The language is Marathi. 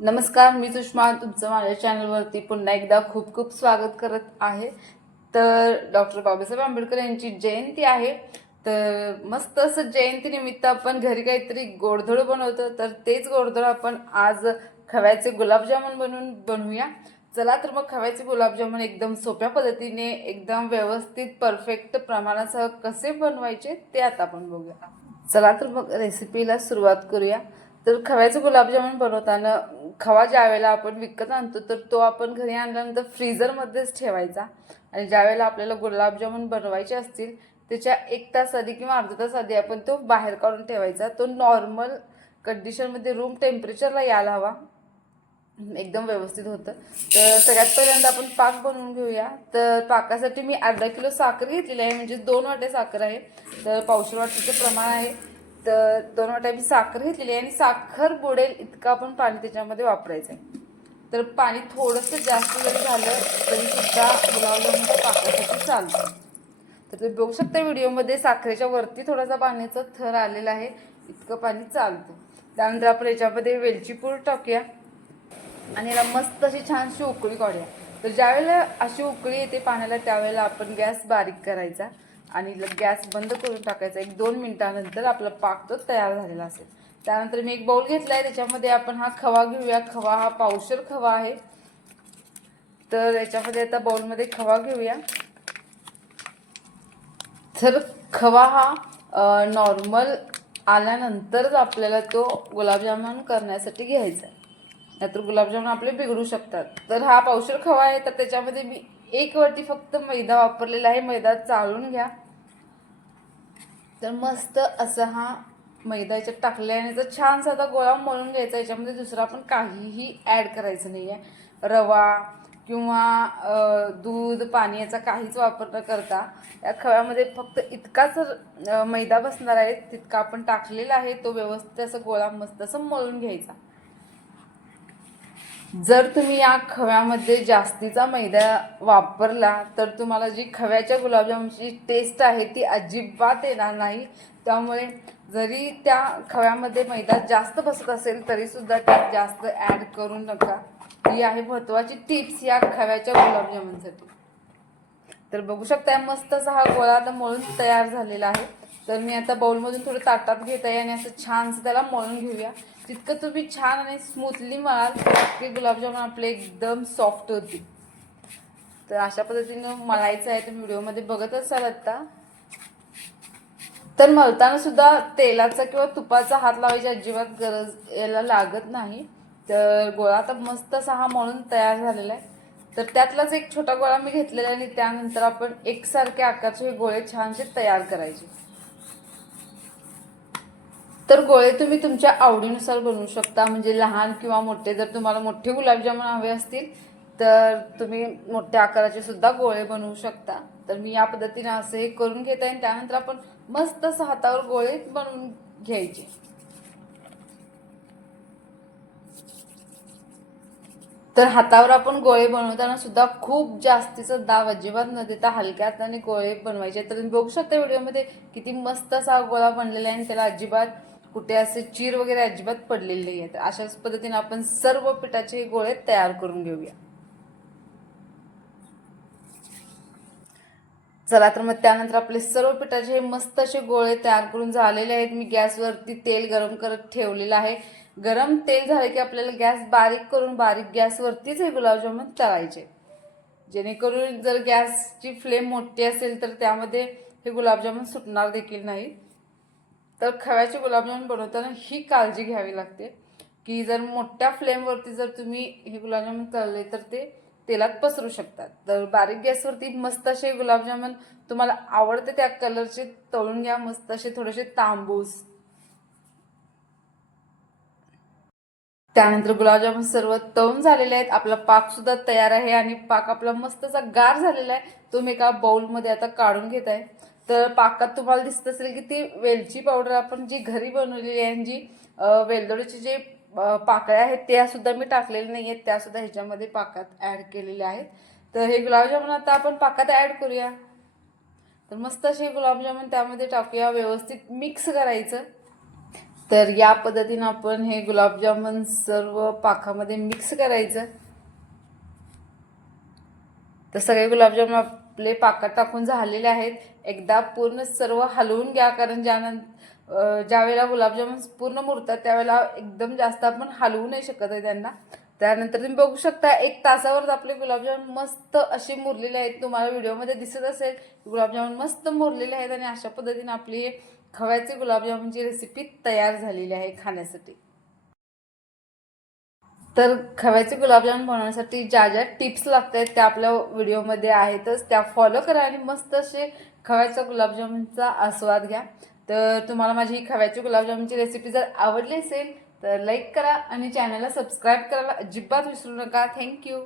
नमस्कार मी सुषमा. तुमचं माझ्या चॅनलवरती पुन्हा एकदा खूप खूप स्वागत करत आहे. तर डॉक्टर बाबासाहेब आंबेडकर यांची जयंती आहे. तर मस्त असं जयंतीनिमित्त आपण घरी काहीतरी गोडधोड बनवतो. तर तेच गोडधोड आपण आज खव्याचे गुलाबजामुन बनवून बनवूया. चला तर मग खव्याचे गुलाबजामुन एकदम सोप्या पद्धतीने एकदम व्यवस्थित परफेक्ट प्रमाणासह कसे बनवायचे ते आता आपण बघूया. चला तर मग रेसिपीला सुरुवात करूया. तर खव्याचे गुलाबजामुन बनवताना खवा ज्या वेळेला आपण विकत आणतो तर तो आपण घरी आणल्यानंतर फ्रीझरमध्येच ठेवायचा. आणि ज्या वेळेला आपल्याला गुलाबजामुन बनवायचे असतील त्याच्या एक तास आधी किंवा अर्धा तास आधी आपण तो बाहेर काढून ठेवायचा. तो नॉर्मल कंडिशनमध्ये रूम टेम्परेचरला यायला हवा. एकदम व्यवस्थित होतं. तर सगळ्यात पहिल्यांदा आपण पाक बनवून घेऊया. तर पाकासाठी मी अर्धा किलो साखर घेतलेली आहे म्हणजे दोन वाटे साखर आहे. तर पावशे वाटेचं प्रमाण आहे. तर दोन वाट्या मी साखर घेतलेली आहे आणि साखर बुडेल इतकं आपण पाणी त्याच्यामध्ये वापरायचं आहे तर पाणी थोडंसं जास्त जरी झालं तरी सुद्धा गुलाबजामुनच्या पाकासाठी चालतं. तर तुम्ही बघू शकता व्हिडिओमध्ये साखरेच्या वरती थोडासा पाण्याचा थर आलेला आहे इतकं पाणी चालतं. त्यानंतर आपण याच्यामध्ये वेलची पूड टाकूया. आणि याला मस्त अशी छानशी उकळी काढूया. तर ज्यावेळेला अशी उकळी येते पाण्याला त्यावेळेला आपण गॅस बारीक करायचा. आणि गॅस बंद करून टाकायचा. एक दोन मिनिटानंतर आपला पाक तो तयार झालेला असेल. त्यानंतर मी एक बाउल घेतला आहे त्याच्यामध्ये आपण हा खवा घेऊया. खवा हा पावशर खवा आहे. तर याच्यामध्ये आता बाउलमध्ये खवा घेऊया. तर खवा हा नॉर्मल आल्यानंतरच आपल्याला तो गुलाबजामुन करण्यासाठी घ्यायचा आहे. नाहीतर गुलाबजामुन आपले बिघडू शकतात. तर हा पावशर खवा आहे. तर त्याच्यामध्ये मी एक वरती फक्त मैदा वापरलेला आहे. मैदा चाळून घ्या. तर मस्त असा हा मैदा याच्यात टाकल्याने तर छान साधा गोळा मळून घ्यायचा याच्यामध्ये दुसरं आपण काहीही ॲड करायचं नाही आहे रवा किंवा दूध पाणी याचा काहीच वापर न करता. या खव्यामध्ये फक्त इतकाच मैदा बसणार आहे तितका आपण टाकलेला आहे तो व्यवस्थित असं गोळा मस्त असं मळून घ्यायचा. जर तुम्ही या खव्यामध्ये जास्तीचा मैदा वापरला तर तुम्हाला जी खव्याच्या गुलाबजामुनची टेस्ट आहे ती अजिबात येणार नाही. त्यामुळे जरी त्या खव्यामध्ये मैदा जास्त बसत असेल तरीसुद्धा त्यात जास्त ॲड करू नका. ही आहे महत्त्वाची टिप्स या खव्याच्या गुलाबजामुनसाठी. तर बघू शकता मस्त असा हा गोळा आता मळून तयार झालेला आहे. तर मी आता बाउलमधून थोडं ताटात घेत आहे आणि असं छानसं त्याला मळून घेऊया. जितकं तुम्ही छान आणि स्मूथली माल. तितके गुलाबजामुन आपले एकदम सॉफ्ट होतील. तर अशा पद्धतीनं मळायचं आहे तुम्ही व्हिडिओमध्ये बघत असाल आत्ता तर मळताना सुद्धा तेलाचा किंवा तुपाचा हात लावायची अजिबात गरज याला लागत नाही. तर गोळा आता मस्त असा हा मळून तयार झालेला आहे. तर त्यातलाच एक छोटा गोळा मी घेतलेला आहे आणि त्यानंतर आपण एकसारखे आकारचे हे गोळे छानसे तयार करायचे. तर गोळे तुम्ही तुमच्या आवडीनुसार बनवू शकता. म्हणजे लहान किंवा मोठे जर तुम्हाला मोठे गुलाबजामुन हवे असतील तर तुम्ही मोठ्या आकाराचे सुद्धा गोळे बनवू शकता. तर मी या पद्धतीने असं हे करून घेत आहे आणि त्यानंतर आपण मस्त असं हातावर गोळे बनवून घ्यायचे. तर हातावर आपण गोळे बनवताना सुद्धा खूप जास्तीचा दाब अजिबात न देता हलक्या हाताने गोळे बनवायचे. तर तुम्ही बघू शकता व्हिडिओमध्ये किती मस्त असा गोळा बनलेला आहे आणि त्याला अजिबात कुठे असे चीर वगैरे अजिबात पडलेले नाही आहेत अशाच पद्धतीने आपण सर्व पिठाचे गोळे तयार करून घेऊया. चला तर मग त्यानंतर आपले सर्व पिठाचे हे मस्त असे गोळे तयार करून झालेले आहेत. मी गॅसवरती तेल गरम करत ठेवलेलं आहे. गरम तेल झालं की आपल्याला गॅस बारीक करून बारीक गॅसवरतीच हे गुलाबजामुन तळायचे. जेणेकरून जर गॅसची फ्लेम मोठी असेल तर त्यामध्ये हे गुलाबजामुन सुटणार देखील नाही. तर खव्याचे गुलाबजामुन बनवताना ही काळजी घ्यावी लागते. की जर मोठ्या फ्लेमवरती जर तुम्ही हे गुलाबजामुन तळले तर ते तेलात पसरू शकतात. तर बारीक गॅसवरती मस्त असे गुलाबजामुन तुम्हाला आवडते त्या कलरचे तळून घ्या. मस्त असे थोडेसे तांबूस. त्यानंतर गुलाबजामुन सर्व तळून झालेले आहेत. आपला पाक सुद्धा तयार आहे आणि पाक आपला मस्त असा गार झालेला आहे. तो मी एका बाउलमध्ये आता काढून घेत आहे तर पाकात तुम्हाला दिसत असेल की ती वेलची पावडर आपण जी घरी बनवलेली आहे आणि जी अं, वेलदोडीचे जे पाकळ्या आहेत त्या सुद्धा मी टाकलेल्या नाही आहेत त्यासुद्धा ह्याच्यामध्ये पाकात ॲड केलेल्या आहेत. तर हे गुलाबजामुन आता आपण पाकात ॲड करूया. तर मस्त असे गुलाबजामुन त्यामध्ये टाकूया. व्यवस्थित मिक्स करायचं. तर या पद्धतीनं आपण हे गुलाबजामुन सर्व पाकामध्ये मिक्स करायचं. तर सगळे गुलाबजामुन आपले पाकात टाकून झालेले आहेत. एकदा पूर्ण सर्व हलवून घ्या कारण ज्यानंतर ज्यावेळेला गुलाबजामुन पूर्ण मुरतात त्यावेळेला एकदम जास्त आपण हलवू नाही शकत आहे त्यांना. त्यानंतर तुम्ही बघू शकता एक तासावर आपले गुलाबजामुन मस्त असे मुरलेले आहेत. तुम्हाला व्हिडिओमध्ये दिसत असेल गुलाबजामुन मस्त मुरलेले आहेत आणि अशा पद्धतीने आपली खव्याचे गुलाबजामुनची रेसिपी तयार झालेली आहे खाण्यासाठी. तर खव्याचे गुलाबजाम बनवण्यासाठी ज्या ज्या टिप्स लागत आहेत त्या आपल्या व्हिडिओमध्ये आहेतच त्या फॉलो करा आणि मस्त असे खव्याच्या गुलाबजामुनचा आस्वाद घ्या. तर तुम्हाला माझी ही खव्याची गुलाबजामुनची रेसिपी जर आवडली असेल तर लाईक करा आणि चॅनलला सबस्क्राईब करायला अजिबात विसरू नका. थँक्यू